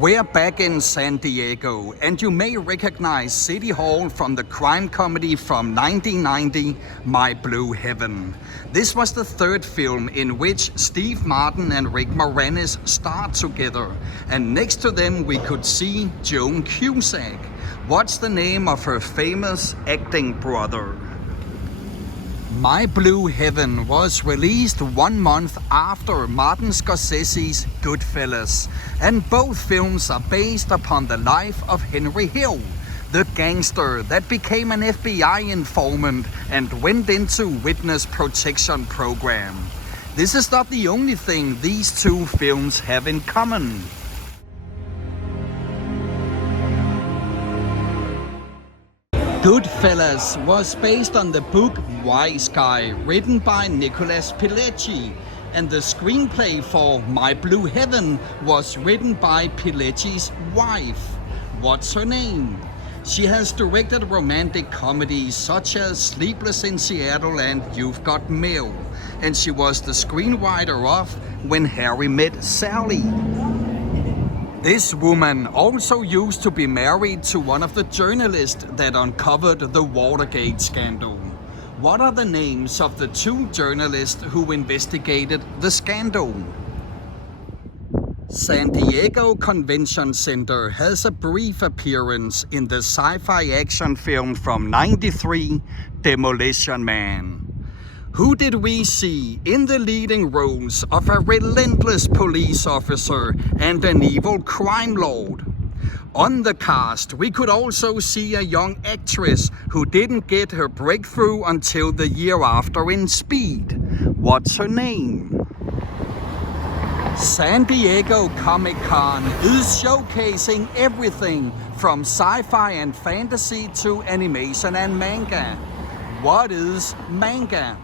We're back in San Diego, and you may recognize City Hall from the crime comedy from 1990, My Blue Heaven. This was the third film in which Steve Martin and Rick Moranis starred together, and next to them we could see Joan Cusack. What's the name of her famous acting brother? My Blue Heaven was released 1 month after Martin Scorsese's Goodfellas, and both films are based upon the life of Henry Hill, the gangster that became an FBI informant and went into witness protection program. This is not the only thing these two films have in common. Goodfellas was based on the book Wise Guy, written by Nicholas Pileggi, and the screenplay for My Blue Heaven was written by Pileggi's wife. What's her name? She has directed romantic comedies such as Sleepless in Seattle and You've Got Mail, and she was the screenwriter of When Harry Met Sally. This woman also used to be married to one of the journalists that uncovered the Watergate scandal. What are the names of the two journalists who investigated the scandal? San Diego Convention Center has a brief appearance in the sci-fi action film from '93, Demolition Man. Who did we see in the leading roles of a relentless police officer and an evil crime lord? On the cast, we could also see a young actress who didn't get her breakthrough until the year after in Speed. What's her name? San Diego Comic-Con is showcasing everything from sci-fi and fantasy to animation and manga. What is manga?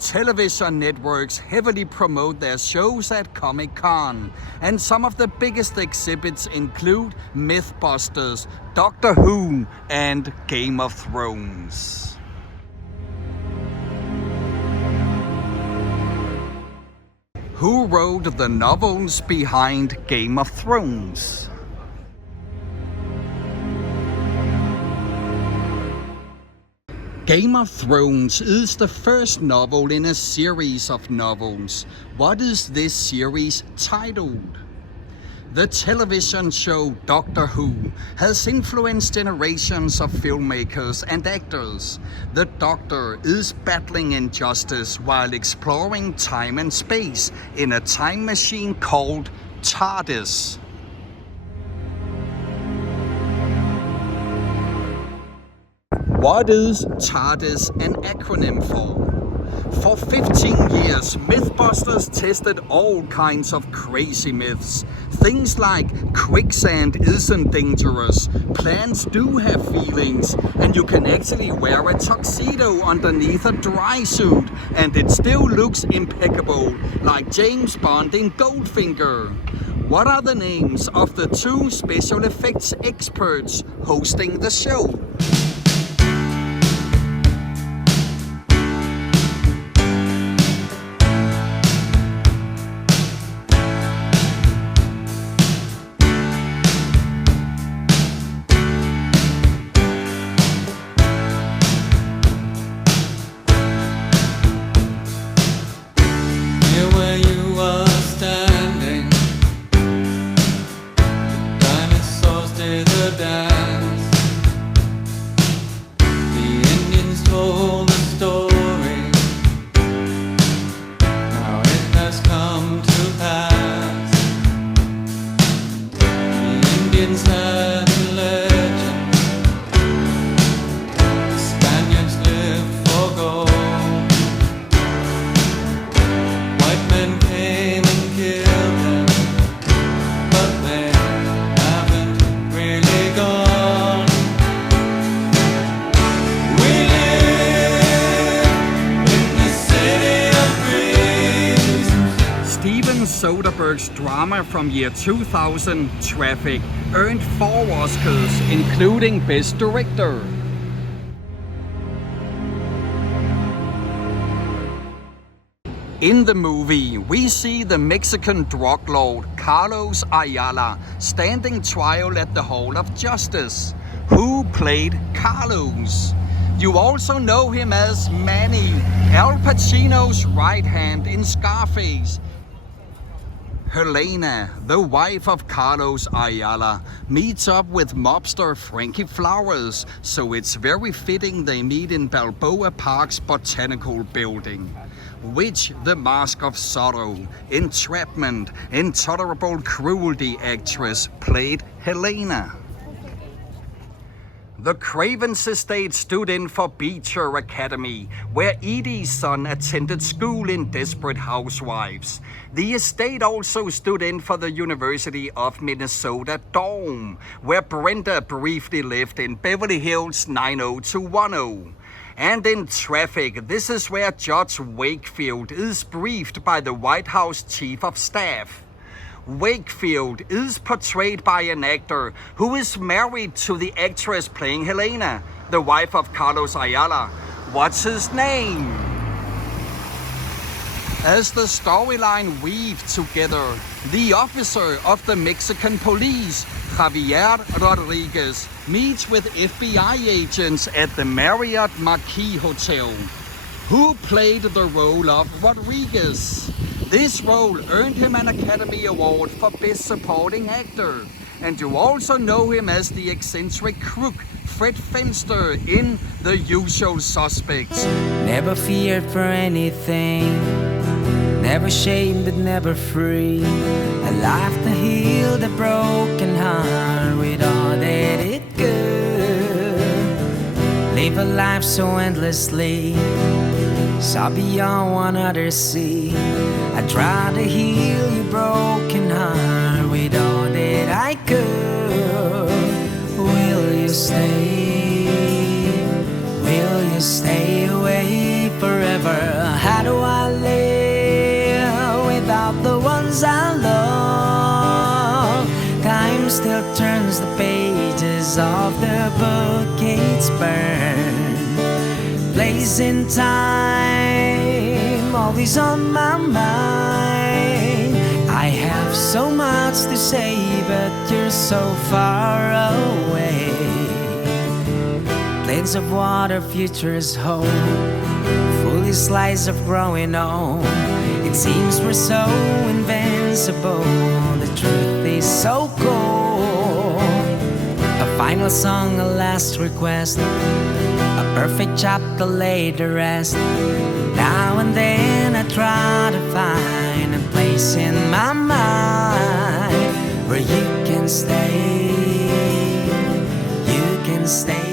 Television networks heavily promote their shows at Comic-Con, and some of the biggest exhibits include Mythbusters, Doctor Who, and Game of Thrones. Who wrote the novels behind Game of Thrones? Game of Thrones is the first novel in a series of novels. What is this series titled? The television show Doctor Who has influenced generations of filmmakers and actors. The Doctor is battling injustice while exploring time and space in a time machine called TARDIS. What is TARDIS an acronym for? For 15 years, Mythbusters tested all kinds of crazy myths. Things like quicksand isn't dangerous, plants do have feelings, and you can actually wear a tuxedo underneath a dry suit and it still looks impeccable, like James Bond in Goldfinger. What are the names of the two special effects experts hosting the show? Soderbergh's drama from year 2000, Traffic, earned 4 Oscars, including Best Director. In the movie, we see the Mexican drug lord Carlos Ayala standing trial at the Hall of Justice. Who played Carlos? You also know him as Manny, Al Pacino's right hand in Scarface. Helena, the wife of Carlos Ayala, meets up with mobster Frankie Flowers, so it's very fitting they meet in Balboa Park's botanical building. Which the Mask of Sorrow, Entrapment, Intolerable Cruelty actress played Helena. The Cravens estate stood in for Beecher Academy, where Edie's son attended school in Desperate Housewives. The estate also stood in for the University of Minnesota dorm, where Brenda briefly lived in Beverly Hills 90210. And in Traffic, this is where Judge Wakefield is briefed by the White House Chief of Staff. Wakefield is portrayed by an actor who is married to the actress playing Helena, the wife of Carlos Ayala. What's his name? As the storyline weaved together, the officer of the Mexican police, Javier Rodriguez, meets with FBI agents at the Marriott Marquis Hotel. Who played the role of Rodriguez? This role earned him an Academy Award for Best Supporting Actor. And you also know him as the eccentric crook Fred Fenster in The Usual Suspects. Never feared for anything, never shamed but never free. A life to heal the broken heart with all that it could. Live a life so endlessly, saw beyond one other sea. I tried to heal your broken heart with all that I could. Will you stay? Will you stay away forever? How do I live without the ones I love? Time still turns the pages of the book, it's burned. Place in time, always on my mind. I have so much to say, but you're so far away. Plains of water, future's hope, fully slice of growing old. It seems we're so invincible, the truth is so cold. A final song, a last request, a perfect chapter laid to rest. Now and then I try to find a place in my mind where you can stay, you can stay.